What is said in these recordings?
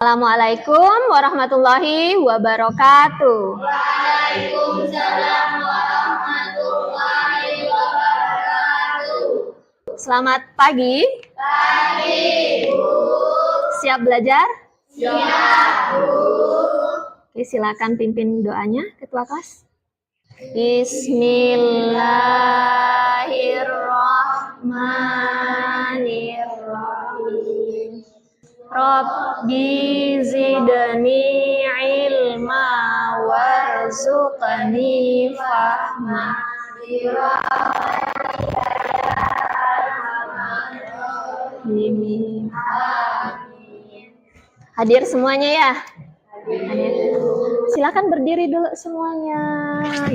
Assalamualaikum warahmatullahi wabarakatuh. Waalaikumsalam warahmatullahi wabarakatuh. Selamat pagi. Pagi, Bu. Siap belajar? Siap, Bu. Oke, silakan pimpin doanya, Ketua kelas. Bismillahirrahmanirrahim. Rabbi zidni ilma warzuqni fahma. Hadir semuanya ya? Hadir. Silakan berdiri dulu semuanya.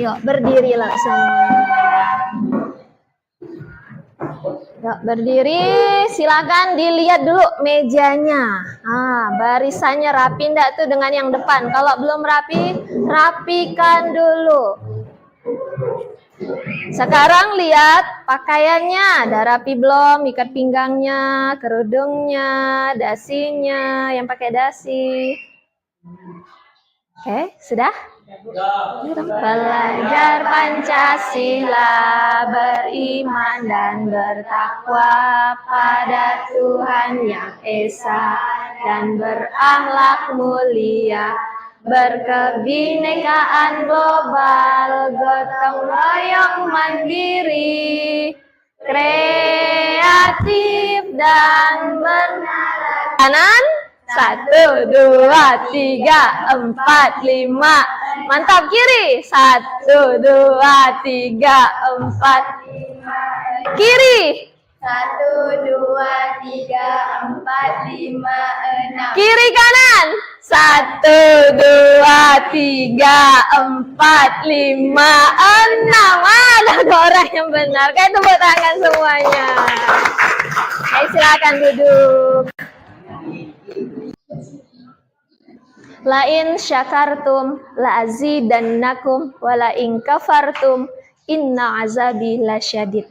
Yuk, berdirilah semuanya. Yuk, berdiri. Silakan dilihat dulu mejanya. Barisannya rapi enggak tuh dengan yang depan? Kalau belum rapi, rapikan dulu. Sekarang lihat pakaiannya, ada rapi belum? Ikat pinggangnya, kerudungnya, dasinya, yang pakai dasi. Oke, sudah? Belajar Pancasila, beriman dan bertakwa pada Tuhan Yang Esa, dan berakhlak mulia, berkebinekaan global, gotong royong mandiri, kreatif dan bernara. Kanan, 1, 2, 3, 4, 5. Mantap, kiri. 1, 2, 3, 4. Kiri. 1, 2, 3, 4, 5, 6. Kiri kanan. 1, 2, 3, 4, 5, 6. Ada 2 orang yang benar. Kayak tepuk tangan semuanya. Oke, silakan duduk. Lain syakartum la'azidannakum walain kafartum inna azabi lasyadid.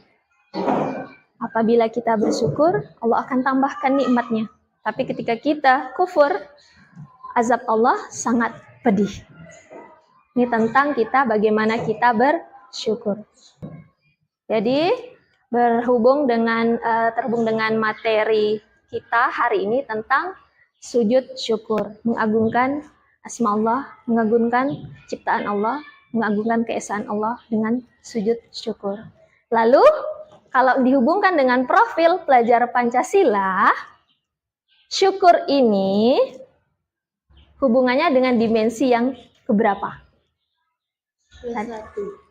Apabila kita bersyukur, Allah akan tambahkan nikmatnya. Tapi ketika kita kufur, azab Allah sangat pedih. Ini tentang kita bagaimana kita bersyukur. Jadi terhubung dengan materi kita hari ini tentang sujud syukur, mengagungkan asma Allah, mengagungkan ciptaan Allah, mengagungkan keesaan Allah dengan sujud syukur. Lalu kalau dihubungkan dengan profil pelajar Pancasila, syukur ini hubungannya dengan dimensi yang keberapa?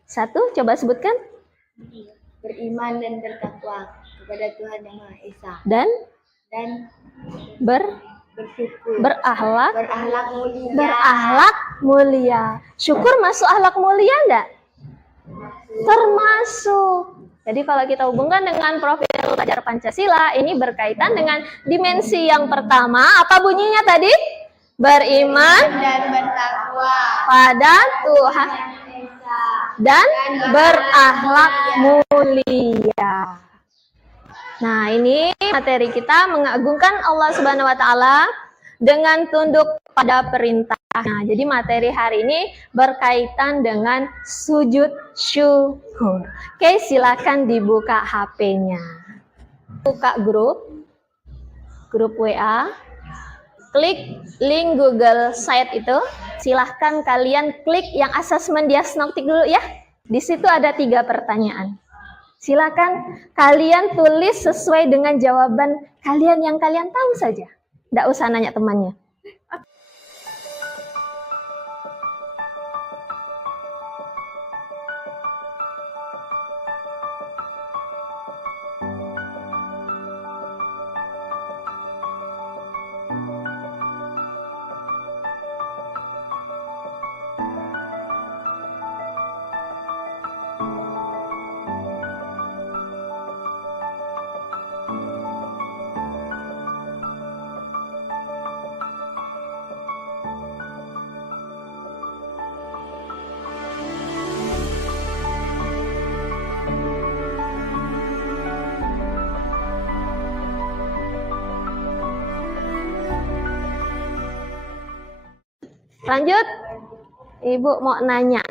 Satu, coba sebutkan. Beriman dan bertakwa kepada Tuhan Yang Maha Esa. Dan bersyukur. Berakhlak mulia. Berakhlak mulia. Syukur masuk akhlak mulia enggak? Termasuk. Jadi kalau kita hubungkan dengan profil pelajar Pancasila, ini berkaitan dengan dimensi yang pertama. Apa bunyinya tadi? Beriman Dan bertakwa pada Tuhan dan berakhlak mulia. Nah, ini materi kita mengagungkan Allah Subhanahu wa taala dengan tunduk pada perintahnya. Jadi materi hari ini berkaitan dengan sujud syukur. Oke, silakan dibuka HP-nya. Buka grup WA. Klik link Google Site itu. Silahkan kalian klik yang asesmen diagnostik dulu ya. Di situ ada 3 pertanyaan. Silakan kalian tulis sesuai dengan jawaban kalian yang kalian tahu saja. Nggak usah nanya temannya. Lanjut. Ibu mau nanya.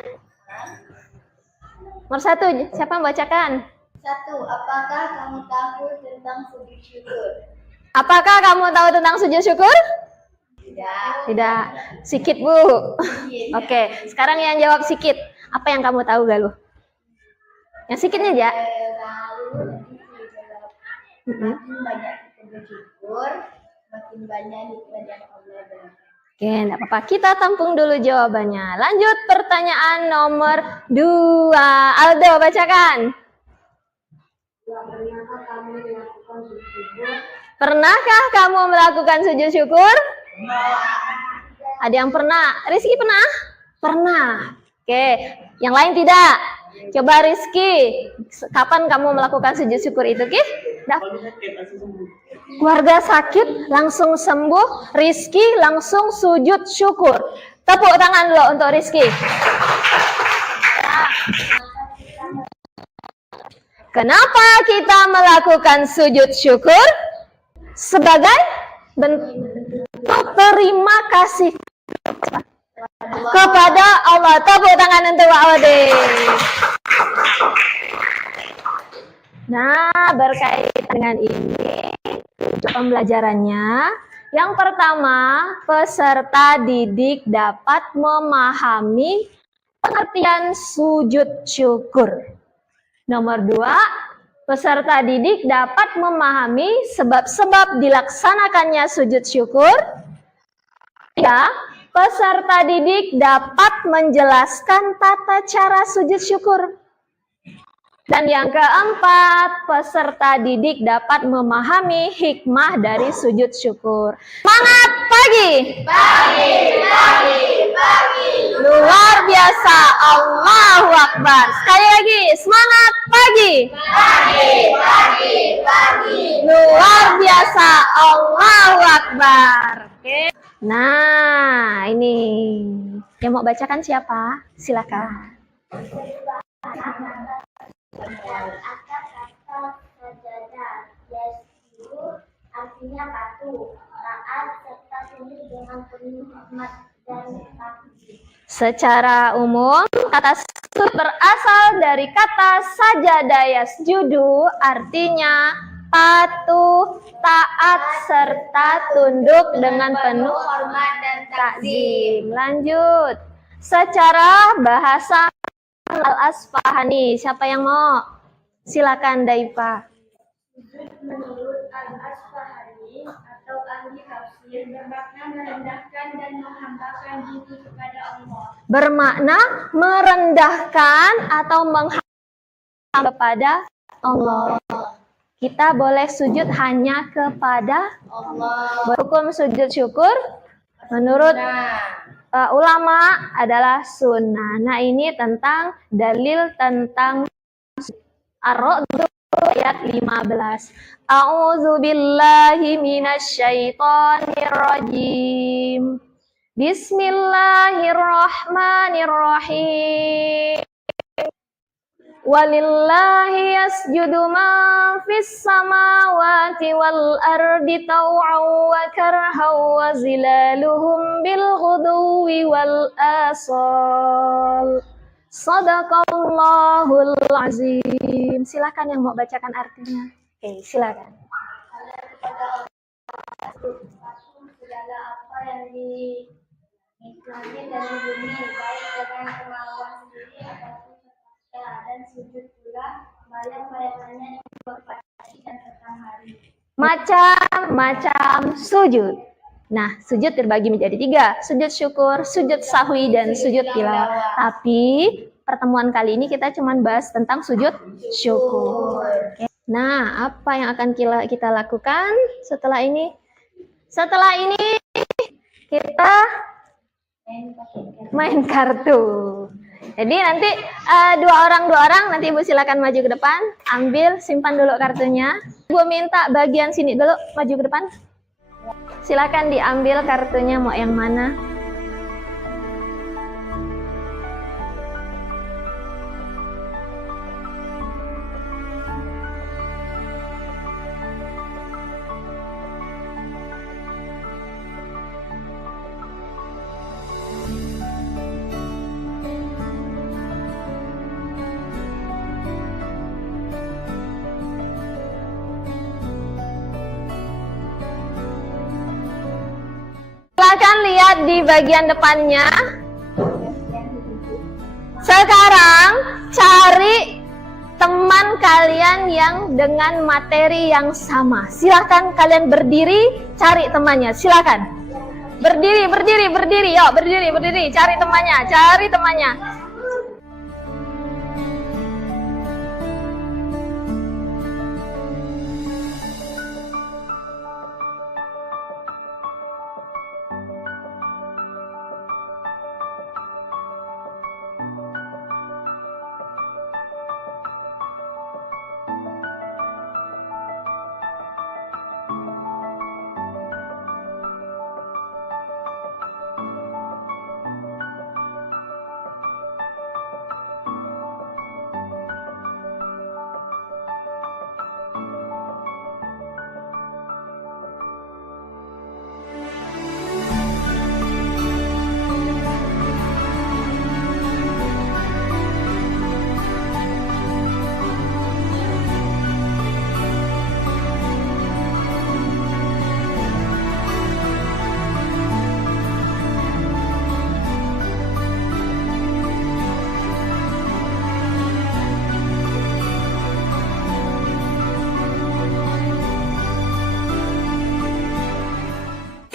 Nomor 1, siapa yang membacakan? 1. Apakah kamu tahu tentang sujud syukur? Apakah kamu tahu tentang sujud syukur? Tidak. Tidak. Sikit, Bu. Oke, sekarang yang jawab Sikit. Apa yang kamu tahu, Galuh? Yang Sikitnya aja. Lalu nanti saya jawab. Makin banyak kita bersyukur, makin banyak nikmat Allah berikan. Oke, enggak apa-apa. Kita tampung dulu jawabannya. Lanjut pertanyaan nomor 2. Aldo, bacakan. Pernahkah kamu melakukan sujud syukur? Pernahkah kamu melakukan sujud syukur? Ada yang pernah? Rizky pernah? Pernah. Oke, yang lain tidak. Coba Rizky, kapan kamu melakukan sujud syukur itu, Ki? Keluarga sakit langsung sembuh, Rizky langsung sujud syukur. Tepuk tangan dulu untuk Rizky. Kenapa kita melakukan sujud syukur? Sebagai bentuk terima kasih kepada Allah. Tepuk tangan untuk Pak Ode. Nah, berkaitan dengan ini, pembelajarannya. Yang pertama, peserta didik dapat memahami pengertian sujud syukur. Nomor 2, peserta didik dapat memahami sebab-sebab dilaksanakannya sujud syukur. Ya, peserta didik dapat menjelaskan tata cara sujud syukur. Dan yang keempat, peserta didik dapat memahami hikmah dari sujud syukur. Semangat pagi! Pagi, pagi, pagi. Luar biasa, Allahu Akbar. Sekali lagi, semangat pagi! Pagi, pagi, pagi. Luar biasa, Allahu Akbar. Oke. Nah, ini yang mau bacakan siapa? Silakan. Kata sajadah, yaitu artinya patuh, taat, serta tunduk dengan penuh hormat dan takjub. Secara umum, kata sujud berasal dari kata sajadah yasjudu, artinya patuh, taat, serta tunduk dengan penuh hormat dan takzim. Lanjut. Secara bahasa Al-Asfahani, siapa yang mau? Silakan Daifa. Menurut Al-Asfahani atau ahli tafsir bermakna merendahkan dan menghambakan diri kepada Allah. Bermakna merendahkan atau menghamba kepada Allah. Kita boleh sujud hanya kepada Allah. Hukum sujud syukur menurut ulama adalah sunnah. Nah, ini tentang dalil tentang Ar-Ra'd ayat 15. A'udzu billahi minasyaitonir rajim. Bismillahirrahmanirrahim. Walillahi yasjudu man fis samawati wal ardi taw'an wa karhan wa zilaluhum bil ghuduwi wal asal. Sadaqallahul azim. Silakan yang mau bacakan artinya. Oke, silakan. Segala apa yang di langit dan di bumi, baik dengan kemauan sendiri ataupun dan sujud pula bayang-bayangannya yang berpasti dan tentang hari. Macam-macam sujud. Nah, sujud terbagi menjadi 3. Sujud syukur, sujud sahwi, dan sujud tilawah. Tapi pertemuan kali ini kita cuma bahas tentang sujud syukur. Oke. Nah, apa yang akan kita lakukan setelah ini? Setelah ini kita main kartu. Jadi nanti dua orang nanti Ibu silakan maju ke depan, ambil, simpan dulu kartunya. Ibu minta bagian sini dulu, maju ke depan. Silakan diambil kartunya, mau yang mana? lihat di bagian depannya. Sekarang cari teman kalian yang dengan materi yang sama. Silakan kalian berdiri, cari temannya. Silakan. Berdiri. Yuk, berdiri. Cari temannya.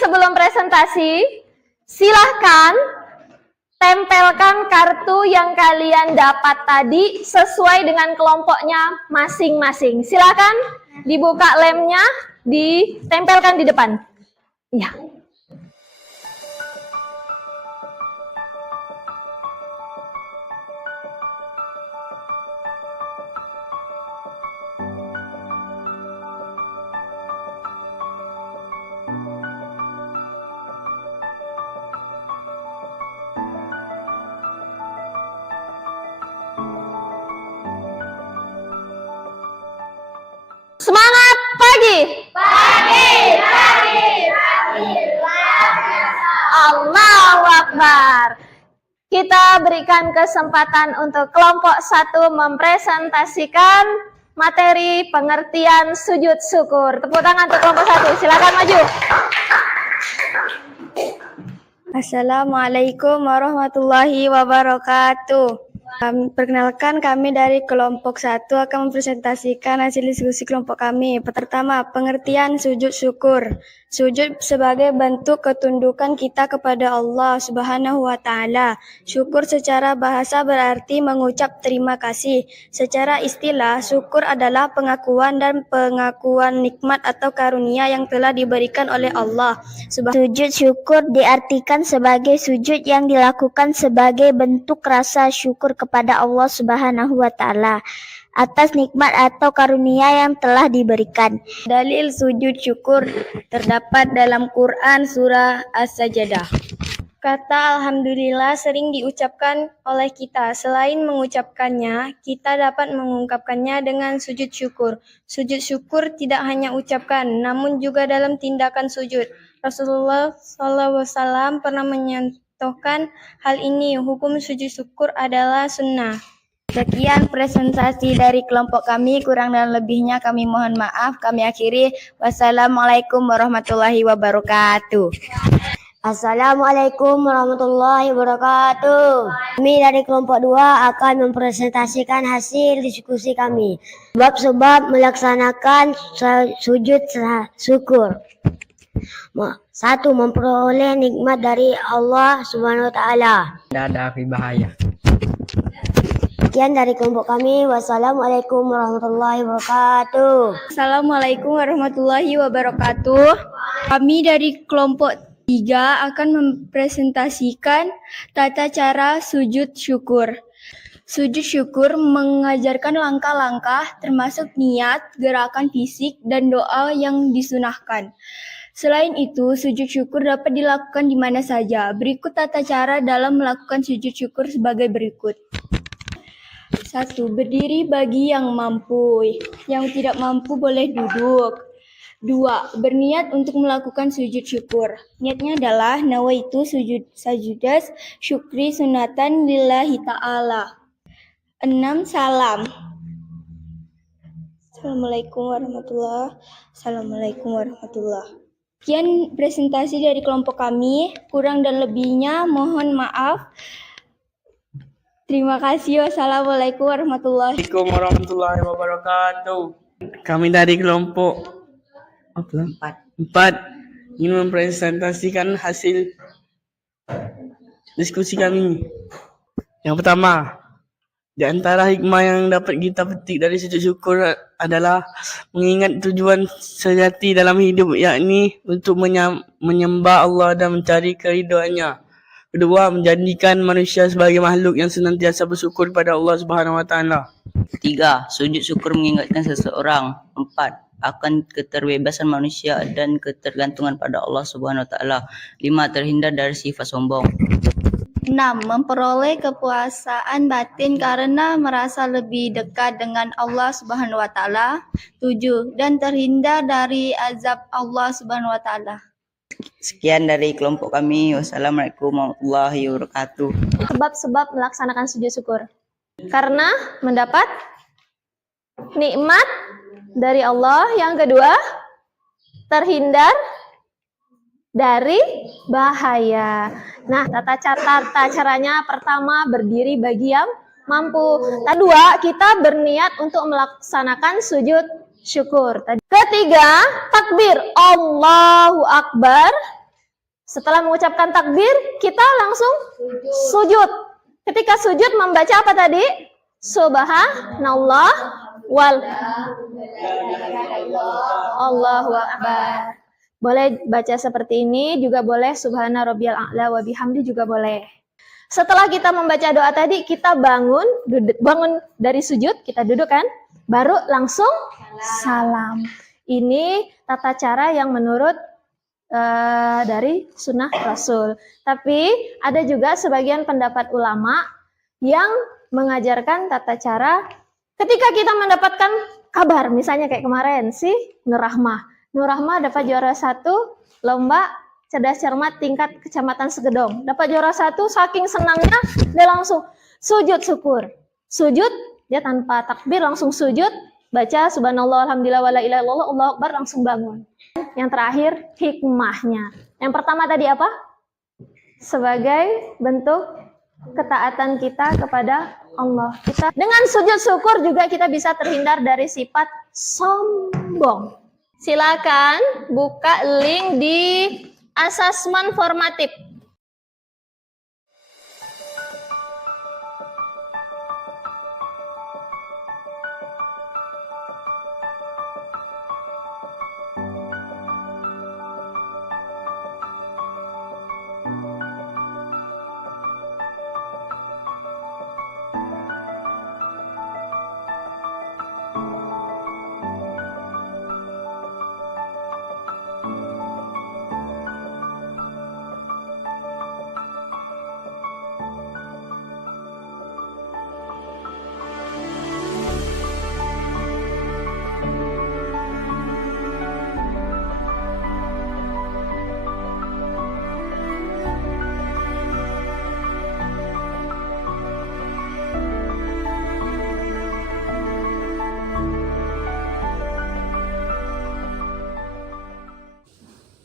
Sebelum presentasi, silahkan tempelkan kartu yang kalian dapat tadi sesuai dengan kelompoknya masing-masing. Silahkan dibuka lemnya, ditempelkan di depan. Ya. Semangat pagi. Allahu Akbar. Kita berikan kesempatan untuk kelompok 1 mempresentasikan materi pengertian sujud syukur. Tepuk tangan untuk kelompok 1. Silakan maju. Assalamualaikum warahmatullahi wabarakatuh. Perkenalkan, kami dari kelompok 1 akan mempresentasikan hasil diskusi kelompok kami. Pertama, pengertian sujud syukur. Sujud sebagai bentuk ketundukan kita kepada Allah Subhanahu wa Ta'ala. Syukur secara bahasa berarti mengucap terima kasih. Secara istilah, syukur adalah pengakuan nikmat atau karunia yang telah diberikan oleh Allah. Sujud syukur diartikan sebagai sujud yang dilakukan sebagai bentuk rasa syukur kepada Allah Subhanahu wa Ta'ala atas nikmat atau karunia yang telah diberikan. Dalil sujud syukur terdapat dalam Quran surah As-Sajdah. Kata Alhamdulillah sering diucapkan oleh kita. Selain mengucapkannya, kita dapat mengungkapkannya dengan sujud syukur. Sujud syukur tidak hanya ucapkan, namun juga dalam tindakan sujud. Rasulullah SAW pernah menyentuhkan hal ini. Hukum sujud syukur adalah sunnah. Sekian presentasi dari kelompok kami, kurang dan lebihnya kami mohon maaf. Kami akhiri. Wassalamualaikum warahmatullahi wabarakatuh. Assalamualaikum warahmatullahi wabarakatuh. Kami dari kelompok 2 akan mempresentasikan hasil diskusi kami. Sebab melaksanakan sujud syukur. 1. Memperoleh nikmat dari Allah Subhanahu wa Ta'ala. Tidak ada bahaya. Sekian dari kelompok kami. Wassalamualaikum warahmatullahi wabarakatuh. Assalamualaikum warahmatullahi wabarakatuh. Kami dari kelompok 3 akan mempresentasikan tata cara sujud syukur. Sujud syukur mengajarkan langkah-langkah termasuk niat, gerakan fisik, dan doa yang disunahkan. Selain itu, sujud syukur dapat dilakukan di mana saja. Berikut tata cara dalam melakukan sujud syukur sebagai berikut. 1. Berdiri bagi yang mampu. Yang tidak mampu boleh duduk. 2. Berniat untuk melakukan sujud syukur. Niatnya adalah nawaitu sajudas syukri sunatan lillahi ta'ala. 6. Salam. Assalamualaikum warahmatullahi wabarakatuh. Sekian presentasi dari kelompok kami. Kurang dan lebihnya mohon maaf. Terima kasih. Wassalamualaikum warahmatullahi Assalamualaikum warahmatullahi wabarakatuh. Kami dari kelompok empat ingin mempresentasikan hasil diskusi kami. Yang pertama, di antara hikmah yang dapat kita petik dari sujud syukur adalah mengingat tujuan sejati dalam hidup, yakni untuk menyembah Allah dan mencari keridhaannya. Kedua, menjadikan manusia sebagai makhluk yang senantiasa bersyukur pada Allah Subhanahu wa taala. 3. Sujud syukur mengingatkan seseorang. 4. Akan keterbebasan manusia dan ketergantungan pada Allah Subhanahu wa taala. 5. Terhindar dari sifat sombong. 6. Memperoleh kepuasaan batin karena merasa lebih dekat dengan Allah Subhanahu wa taala. 7. Dan terhindar dari azab Allah Subhanahu wa taala. Sekian dari kelompok kami. Wassalamualaikum warahmatullahi wabarakatuh. Sebab-sebab melaksanakan sujud syukur. Karena mendapat nikmat dari Allah. Yang kedua, terhindar dari bahaya. Nah, tata caranya pertama, berdiri bagi yang mampu. Kedua, kita berniat untuk melaksanakan sujud syukur. Ketiga, takbir Allahu Akbar. Setelah mengucapkan takbir, kita langsung sujud. Ketika sujud membaca apa tadi? Subhanallah wal Allahu Akbar. Boleh baca seperti ini, juga boleh subhana rabbiyal a'la wa bihamdi juga boleh. Setelah kita membaca doa tadi, kita bangun dari sujud, kita duduk kan? Baru langsung salam. Ini tata cara yang menurut dari sunnah Rasul. Tapi ada juga sebagian pendapat ulama yang mengajarkan tata cara ketika kita mendapatkan kabar, misalnya kayak kemarin si Nur Rahmah dapat juara 1 lomba cerdas cermat tingkat kecamatan Segedong. Dapat juara 1, saking senangnya dia langsung sujud syukur. Sujud, dia tanpa takbir langsung sujud, baca subhanallah alhamdulillah wala ilaha illallah Allahu akbar, langsung bangun. Yang terakhir, hikmahnya. Yang pertama tadi apa? Sebagai bentuk ketaatan kita kepada Allah. Dengan sujud syukur juga kita bisa terhindar dari sifat sombong. Silakan buka link di asesmen formatif.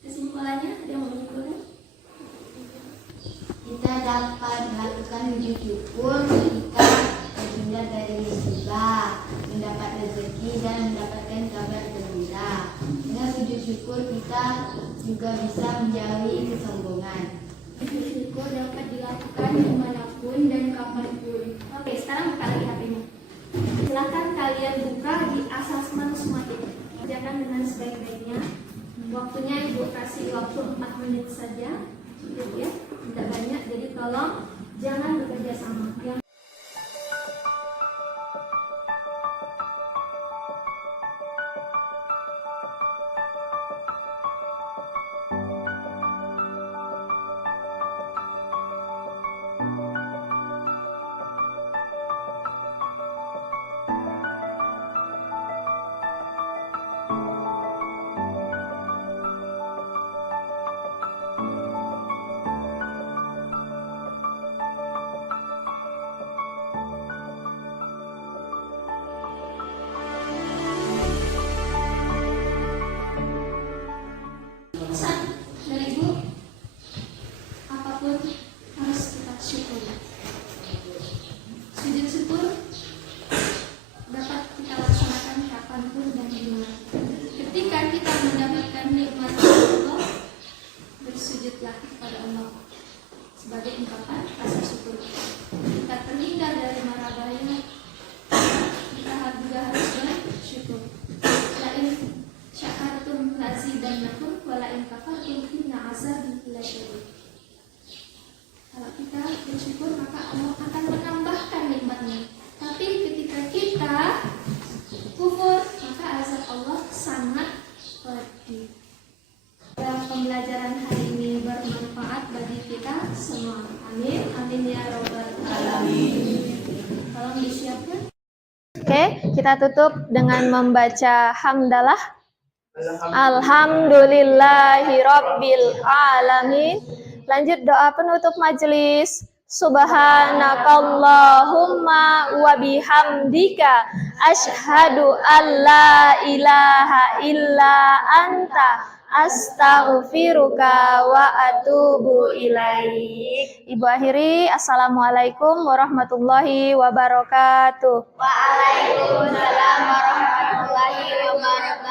Kesimpulannya, ada yang mau menyimpulkan? Kita dapat melakukan sujud syukur ketika terhindar dari musibah, mendapat rezeki dan mendapatkan kabar gembira. Dengan sujud syukur kita juga bisa menjauhi kesombongan. Sujud syukur dapat dilakukan dimanapun dan kapanpun. Oke, sekarang buka lagi HP-nya. Silakan kalian buka di asesmen sumatif. Kerjakan dengan sebaik-baiknya. Waktunya Ibu kasih waktu 4 menit saja, cukup ya, tidak banyak, jadi tolong jangan bekerja sama. apapun harus kita syukuri. Sujud syukur dapat kita laksanakan kapanpun dan dimana. Ketika kita mendapatkan nikmat dari Allah, bersujudlah kepada Allah sebagai ungkapan rasa syukur. Kita terhindar dari mara bahaya, kita juga harus bersyukur. Lain syakartum lazidannakum wa la in kafartum inna azabi lasyadid. Kalau kita bersyukur maka Allah akan menambahkan nikmatnya. Tapi ketika kita kufur maka azab Allah sangat pedih. Pembelajaran hari ini bermanfaat bagi kita semua. Amin. Amin ya rabbal alamin. Tolong disiapkan. Oke, kita tutup dengan membaca hamdalah. Alhamdulillahi rabbil alamin. Lanjut doa penutup majelis. Subhanakallahumma wa bihamdika asyhadu an la ilaha illa anta astaghfiruka wa atubu ilaik. Ibu akhiri, assalamualaikum warahmatullahi wabarakatuh. Waalaikumsalam warahmatullahi wabarakatuh.